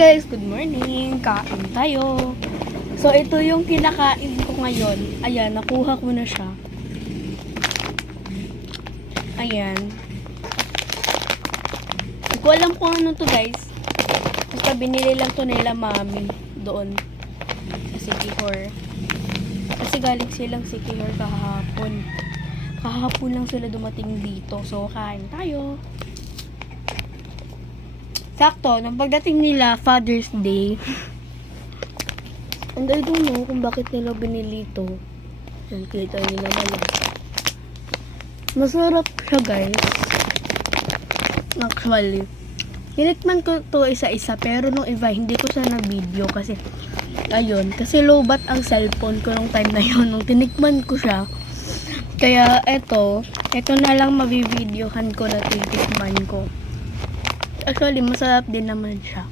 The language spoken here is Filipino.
guys, good morning. Kain tayo. So ito yung kinakain ko ngayon. Ayan, nakuha ko na siya. Ayan. Hindi ko alam kung ano to guys. Basta binili lang to nila mami doon sa Sikihor. Kasi galing silang Sikihor kahapon. Kahapon lang sila dumating dito. So kain tayo. Sakto, nung pagdating nila, Father's Day. And I don't know kung bakit nila binili ito. Yan, kita nyo naman yan. Masarap siya, guys. Actually. Tinikman ko to isa-isa, pero nung iba, hindi ko siya na-video kasi, ayun, kasi lowbat ang cellphone ko nung time na yun, nung tinikman ko siya. Kaya, eto na lang mabivideohan ko na tinikman ko. Actually, masarap din naman siya.